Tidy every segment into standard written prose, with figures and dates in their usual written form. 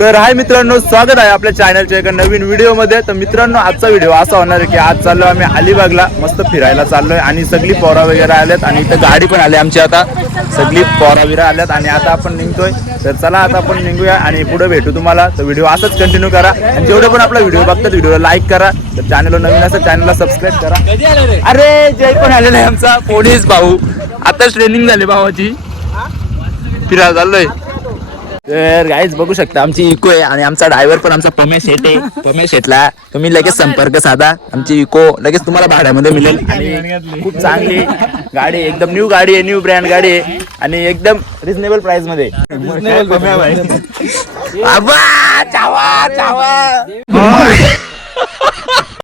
तर हाय मित्रांनो, स्वागत आहे आपल्या चॅनलच्या एका नवीन व्हिडिओमध्ये। तर मित्रांनो, आजचा व्हिडिओ असा होणार आहे की आज चाललो आम्ही अलिबागला, मस्त फिरायला चाललोय आणि सगळी पोरा वगैरे आल्यात आणि इथं गाडी पण आली आमची। आता सगळी पोरा वगैरे आल्यात आणि आता आपण निघतोय। तर चला आता आपण निघूया आणि पुढे भेटू तुम्हाला। तर व्हिडिओ असाच कंटिन्यू करा आणि जेवढे पण आपला व्हिडिओ बघतात व्हिडिओला लाईक करा। तर चॅनलला नवीन असेल चॅनलला सबस्क्राईब करा। अरे जय पण आलेला आहे आमचा पोलीस भाऊ, आता ट्रेनिंग झाली भावाची, फिरायला चाललोय। तर गाईज बघू शकता आमची इको आहे आणि आमचा ड्रायव्हर पण आमचा पमेश शेट आहे। पमेश शेटला तुम्ही लगेच संपर्क साधा, आमची इको लगेच तुम्हाला भाड्यामध्ये मिळेल आणि खूप चांगली गाडी, एकदम न्यू गाडी आहे, न्यू ब्रँड गाडी आहे आणि एकदम रिजनेबल प्राइस मध्ये।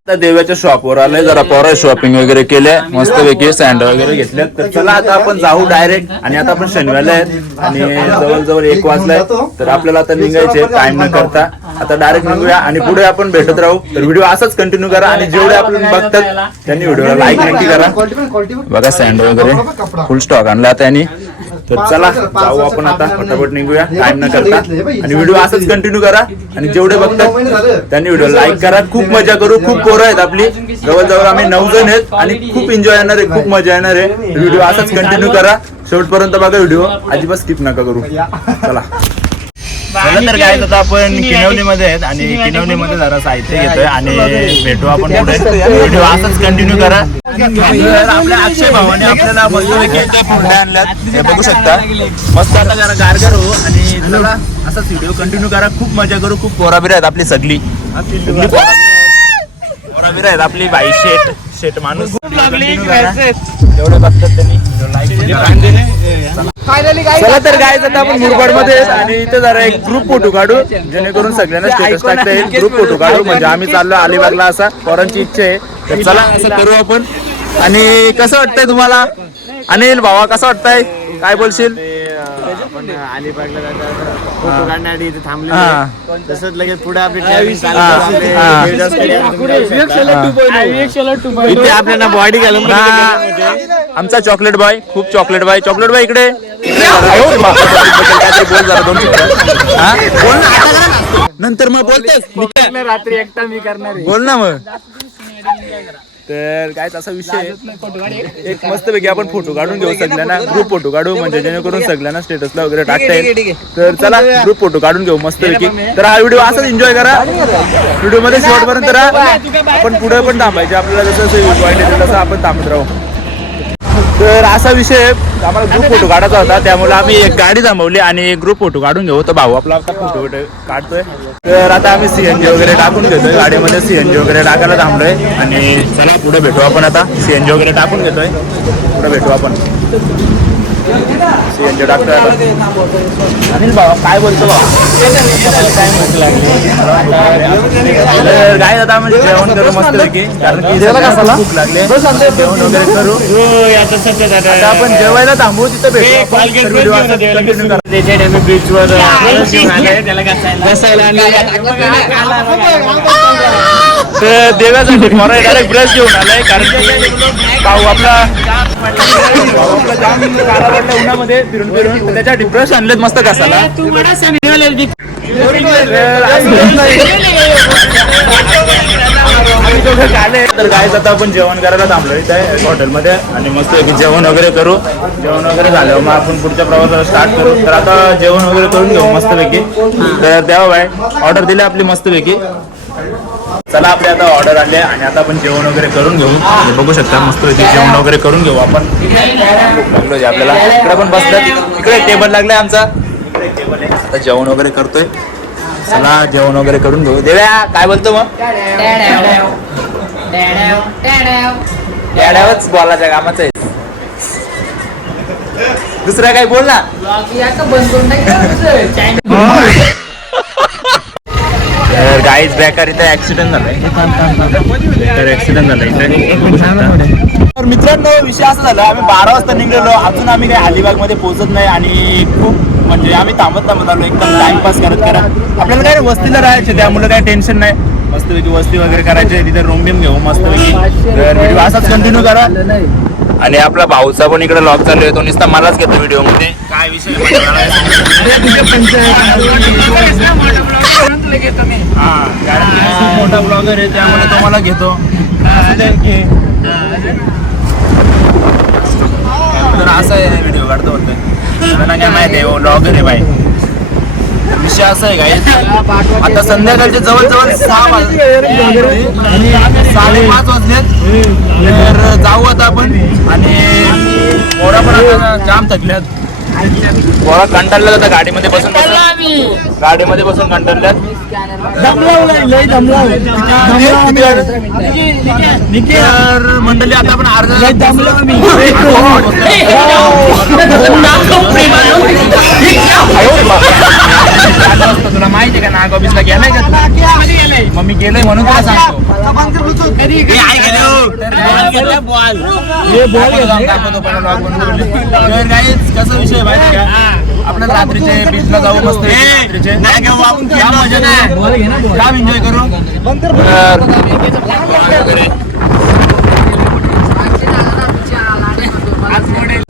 देवाच्या शॉपवर आलोय, जरा पोरा शॉपिंग वगैरे केले, मस्त पैकी सँड वगैरे घेतले। तर चला आता आपण जाऊ डायरेक्ट। आणि आता आपण शनिवारला आहेत आणि जवळजवळ 1 वाजलाय, तर आपल्याला आता निघायचे टाइम न करता। आता डायरेक्ट निघूया आणि पुढे आपण भेटत राहू। तर व्हिडिओ असाच कंटिन्यू करा आणि जेवढे आपण बघतात त्यांनी व्हिडिओला लाईक नक्की करा। बघा सँड वगैरे फुल स्टॉक आणला त्यांनी। तर चला जाऊ आपण आता, फटाफट निघूया टाइम न करता आणि व्हिडिओ असाच कंटिन्यू करा आणि जेवढे बघतात त्यांनी व्हिडिओ लाईक करा। खूप मजा करू, खूप पोरं आहेत आपली, जवळजवळ आम्ही 9 जण आहेत आणि खूप एन्जॉय येणार आहे, खूप मजा येणार आहे। व्हिडिओ असाच कंटिन्यू करा, शेवटपर्यंत बघा व्हिडिओ, अजिबात स्किप नका करू। चला तर काय, आता आपण किनवलीमध्ये आहेत आणि किनवलीमध्ये जरा साहित्य घेतोय आणि भेटू आपण पुढे। व्हिडिओ असाच कंटिन्यू करा। आपल्या अक्षय भावाने आपल्याला मस्त फुंड्या आणल्यात, हे बघू शकता। मस्त आता जरा गारगार हो आणि चला असाच व्हिडिओ कंटिन्यू करा, खूप मजा करू। खूप पोराबिरा आहेत आपली, सगळी पोराबिरा आहेत आपली। बाई शेट माणूस जेवढे बघतात त्यांनी चला तर काय, आता आपण मुरबाड मध्ये आणि इथे जरा एक ग्रुप फोटो काढू, जेणेकरून सगळ्यांना स्टेटस टाकता येईल। ग्रुप फोटो काढू म्हणजे आम्ही चाललो अलिबागला, असा पोरांची इच्छा आहे। तर चला असं करू आपण। आणि कसं वाटतंय तुम्हाला अनिल भावा, कसं वाटतंय, काय बोलशील? आपण अलिबागला फोटो काढण्यासाठी इथे थांबले, तसंच लगेच पुढे आपली ट्रॅव्हलिंग चालू इथे आपल्याला बॉडी घालून आमचा चॉकलेट बॉय, खूप चॉकलेट बॉय इकडे बोल जरा 2 बोल ना, नंतर मग बोलतेस रात्री एकटा मी करणार बोल ना मग। तर काय असा विषय, एक मस्त पैकी आपण फोटो काढून घेऊ सगळ्यांना, ग्रुप फोटो काढू म्हणजे जेणेकरून सगळ्यांना स्टेटसला वगैरे टाकता येईल। तर चला ग्रुप फोटो काढून घेऊ मस्त पैकी। तर हा व्हिडिओ असाच एन्जॉय करा, व्हिडिओ मध्ये शेवटपर्यंत राहा। आपण पुढे पण थांबायचे, आपल्याला जसं वाईट तसं आपण थांबत राहू। तर असा विषय, आम्हाला ग्रुप फोटो काढायचा होता, त्यामुळे आम्ही एक गाडी थांबवली आणि ग्रुप फोटो काढून घेऊ। तर भाऊ आपला आता फोटो काढतोय। तर आता आम्ही CNG वगैरे टाकून घेतोय गाडीमध्ये, CNG वगैरे टाकायला थांबलोय आणि चला पुढे भेटू आपण। आता CNG वगैरे टाकून घेतोय, पुढे भेटू आपण। CNG टाकतोय आता। अनिल भाऊ काय बोलतो भाऊ? काय आता म्हणजे जेवण करू मस्त पैकी, कारण की भूक लागले, जेवण वगैरे करू। आता आपण जेवायला थांबू, तिथं भेटू बीचवर देवासाठी डायरेक्ट ब्रश घेऊन आलाय, कारण भाऊ आपला जाम कारावरल्या उन्हामध्ये फिरून फिरून त्याच्यासाठी ब्रश आणलेत मस्त कसाला। तर काय आता आपण जेवण करायला थांबलोय इथे हॉटेलमध्ये आणि मस्त जेवण वगैरे करू। जेवण वगैरे झाल्यावर मग आपण पुढच्या प्रवासाला स्टार्ट करू। तर आता जेवण वगैरे करून घेऊ मस्त पैकी। तर द्यावं बाय, ऑर्डर दिली आपली मस्त पैकी। चला आपले आता ऑर्डर आले आणि आता आपण जेवण वगैरे करून घेऊ, बघू शकता मस्त पैकी जेवण वगैरे करून घेऊ आपण। आपल्याला इकडे पण बसतात, इकडे टेबल लागलाय आमचा, इकडे टेबल आहे। आता जेवण वगैरे करतोय, चला जेवण वगैरे करून घेऊ। देव्या काय बोलतो मग? येड्यावरच बोलायच्या कामाचं आहे, दुसरा काय बोल ना। तर गाईज बेकार इथे ऍक्सिडेंट झालाय, तर ऍक्सिडेंट झालाय। तर मित्रांनो विषय असा झाला, आम्ही 12 वाजता निघलेलो, अजून आम्ही काही अलिबाग मध्ये पोहोचत नाही आणि खूप म्हणजे आम्ही थांबत आलो, एकदम टाइमपास करत आपल्याला काय वस्तीला राहायचे, त्यामुळे काही टेन्शन नाही, मस्तपैकी वस्ती वगैरे करायचे, तिथे रूम बिम घेऊ मस्तपैकी। तर व्हिडिओ असाच कंटिन्यू करा। आणि आपला भाऊचा पण इकडे लॉग चालू आहे, तो नुसता मलाच घेतो व्हिडिओ मध्ये, काय विषय खूप मोठा ब्लॉगर आहे त्यामुळे तुम्हाला घेतो. तर असा आहे व्हिडिओ काढतो होतं त्यांना काय माहिती आहे ब्लॉगर आहे बाई. विषय असा आहे काय आता संध्याकाळचे जवळजवळ 6 वाजले 5:30 वाजलेत. तर जाऊ आता आपण आणि पोरा पण आता जाम थकल्यात. पोरा कंटाळल्यात आता गाडीमध्ये बसून कंटाळल्यात. तर मंडळी आता आपण अर्धा तुला माहिती आहे का नाग ऑफिसला गेलाय का? मग मी गेलोय म्हणून तुला सांगतो. कसा विषय माहिती का आपल्याला रात्रीचे बीचला जाऊ मस्त मजा नाही काम एन्जॉय करू.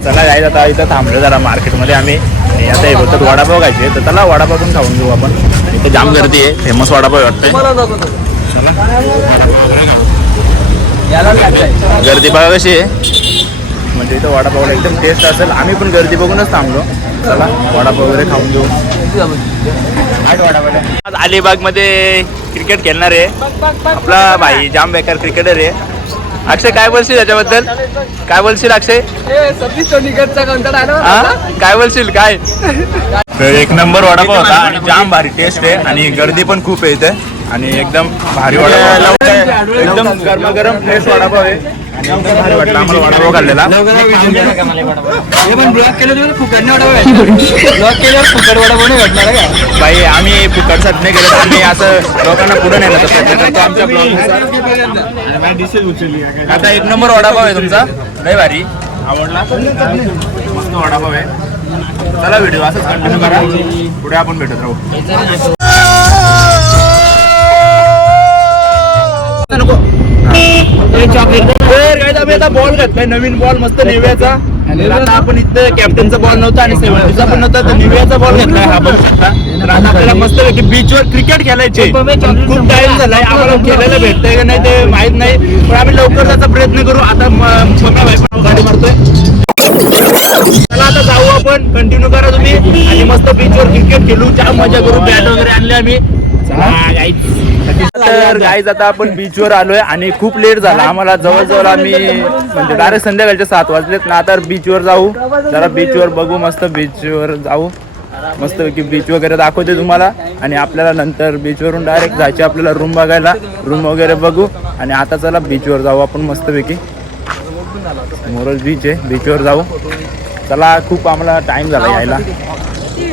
चला जायचं आता इथं थांबलो जरा मार्केटमध्ये आम्ही आणि आता हे बोलतात वडापाव खायचे तर चला वडापाव पण खाऊन घेऊ आपण. इथं जाम गर्दी आहे फेमस वडापाव वाटतंय. चला गर्दी बघा कशी आहे म्हणजे इथं वडापावला एकदम टेस्ट असेल. आम्ही पण गर्दी बघूनच थांबलो. चला वडापाव वगैरे खाऊन घेऊ. आज अलिबाग मध्ये क्रिकेट खेळणार आहे आपला भाई जाम बेकार क्रिकेटर आहे. अक्षय काय बोलशील याच्याबद्दल? काय बोलशील अक्षय? काय बोलशील काय? एक नंबर वडापाव होता आणि जाम भारी टेस्ट आहे आणि गर्दी पण खूप आहे इथे आणि एकदम भारी वडापाव एकदम गरम फ्रेश वडापाव आहे आणि एकदम भारी वाटलं आम्हाला वडापाव खाल्लेला. बाई आम्ही फुकटसाठी नाही गेलो आम्ही असं लोकांना पुढे नेलं तर आमच्या ब्लॉगनुसार. आता एक नंबर वडापाव आहे तुमचा लय भारी आवडला मस्त वडापाव आहे. चला व्हिडिओ असंच कंटिन्यू करा पुढे आपण भेटत राहू. आता बॉल घातलाय नवीन बॉल मस्त निव्याचा आणि आता आपण इथं कॅप्टनचा बॉल नव्हता आणि 70चा पण नव्हता तर निव्याचा बॉल घेतलाय हा बघू शकता. तर आता आपल्याला मस्त बीचवर क्रिकेट खेळायचे खूप टाइम झालाय आम्हाला खेळायला भेटतंय का नाही ते माहित नाही पण आम्ही लवकर जायचा प्रयत्न करू. आता छोटा भाई पण गाडी मारतोय. चला आता जाऊ आपण कंटिन्यू करा तुम्ही आणि मस्त बीचवर क्रिकेट खेळू जाम मजा करू. बॅट वगैरे आणले आम्ही. तर गाईज आता आपण बीचवर आलोय आणि खूप लेट झाला आम्हाला जवळजवळ आम्ही म्हणजे डायरेक्ट संध्याकाळचे 7 वाजलेत ना. आता बीचवर जाऊ जरा बीचवर बघू मस्त बीचवर जाऊ मस्त की बीच वगैरे दाखवते तुम्हाला आणि आपल्याला नंतर बीचवरून डायरेक्ट जायचे आपल्याला रूम बघायला. रूम वगैरे बघू आणि आता चला बीचवर जाऊ आपण मस्तपैकी. मोरल बीच आहे बीचवर जाऊ. चला खूप आम्हाला टाइम झाला यायला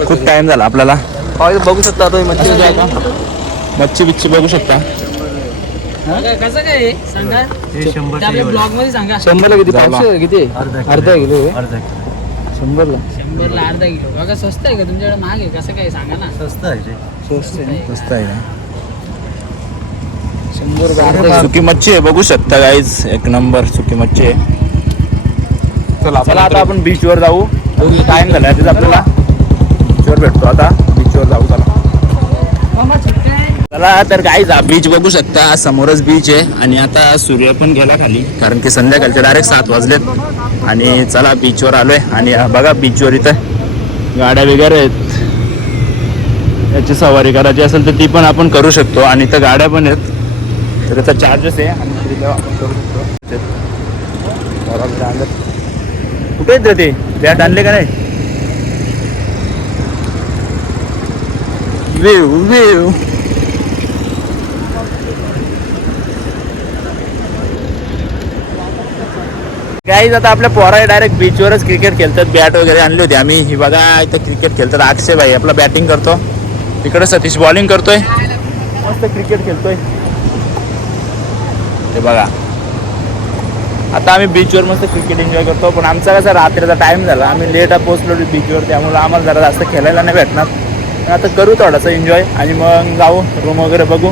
खूप टाइम झाला आपल्याला. बघू शकता तुम्ही मच्छी बिच्छी बघू शकता. कसं काय सांगा 100ला किती? 500 किती? अर्धा किलो 100ला अर्धा किलो बघा स्वस्त आहे का तुमच्याकडे? महाग आहे कसं काय सांगा ना. स्वस्त आहे 100 सुकी मच्छी आहे बघू शकता गाईज एक नंबर सुकी मच्छी आहे. चला आता आपण बीचवर जाऊ. टाइम झाला तिथं आपल्याला बीचवर भेटतो आता बीचवर जाऊ. चला तर गाईज बीच बघू शकता समोरच बीच आहे आणि आता सूर्य पण गेला खाली कारण की संध्याकाळचे डायरेक्ट 7 वाजलेत आणि चला बीचवर आलोय आणि बघा बीचवर इथं गाड्या वगैरे आहेत. याची सवारी करायची असेल तर ती पण आपण करू शकतो आणि इथं गाड्या पण आहेत तर त्याचा चार्जेस आहे आणि तिथं आपण करू शकतो. कुठे आहेत ते बॅट आणले का नाही? वेव गाईज आता आपल्या पोरा डायरेक्ट बीचवरच क्रिकेट खेळतात. बॅट वगैरे आणली होती आम्ही. ही बघा इथं क्रिकेट खेळतात. अक्षय भाई आपला बॅटिंग करतो तिकडे सतीश बॉलिंग करतोय मस्त क्रिकेट खेळतोय ते बघा. आता आम्ही बीचवर मस्त क्रिकेट एन्जॉय करतो पण आमचा कसा रात्रीचा टाइम झाला आम्ही लेट पोहोचलो बीचवर त्यामुळे आम्हाला जरा जास्त खेळायला नाही भेटणार. पण आता करू थोडासा एन्जॉय आणि मग जाऊ रूम वगैरे बघू.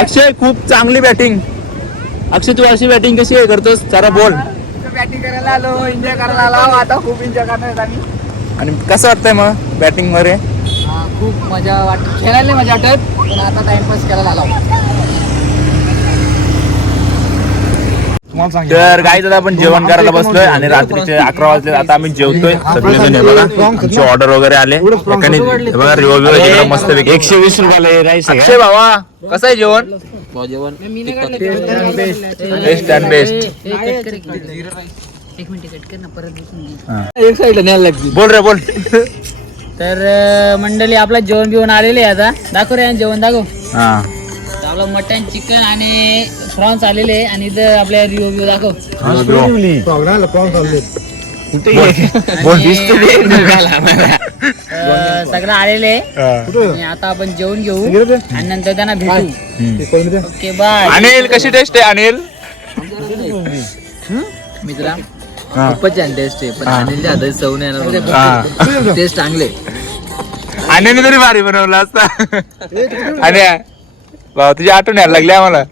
अक्षय खूप चांगली बॅटिंग. अक्षय तू अशी बॅटिंग कशी आहे करतोस जरा बोल. बॅटिंग करायला आलो एन्जॉय करायला आलो आता खूप एन्जॉय करणार आम्ही. आणि कसं वाटतंय मग बॅटिंग मध्ये? खूप मजा वाटत, खेळायला मजा वाटत, पण आता टाइमपास करायला आला. तर गाईज आता आपण जेवण करायला बसलोय आणि रात्रीचे 11 वाजले. आता आम्ही जेवतोय सगळेजण. हे बघा आमची ऑर्डर वगैरे आले. एकाने हे बघा रिव्ह्यू मस्त पैकी 120 रुपयाला राईस आहे. अक्षय भावा कसं आहे जेवण? Best and best. एक मिनिट कट कर ना, परत बसून घे. एक साईडला न्यायला लागते. बोल रे बोल. तर मंडळी आपला जेवण बिवण आलेले आहे. आता दाखव रे जेवण दाखव. हा आपलं मटन चिकन आणि प्रॉन्स आलेले आहे आणि इथं आपल्या रिव्ह्यू दाखव. सगळं आलेले आहे आणि आता आपण जेवण घेऊ आणि नंतर त्यांना भेटू. Okay bye. अनिल कशी टेस्ट आहे अनिल? मित्रा खूपच छान टेस्ट आहे, पण अनिलच्या हाताची चव नाही येणार. टेस्ट चांगले. अनिलने तरी भारी बनवला असता. आणि भाऊ तुझी आठवण यायला लागली आम्हाला.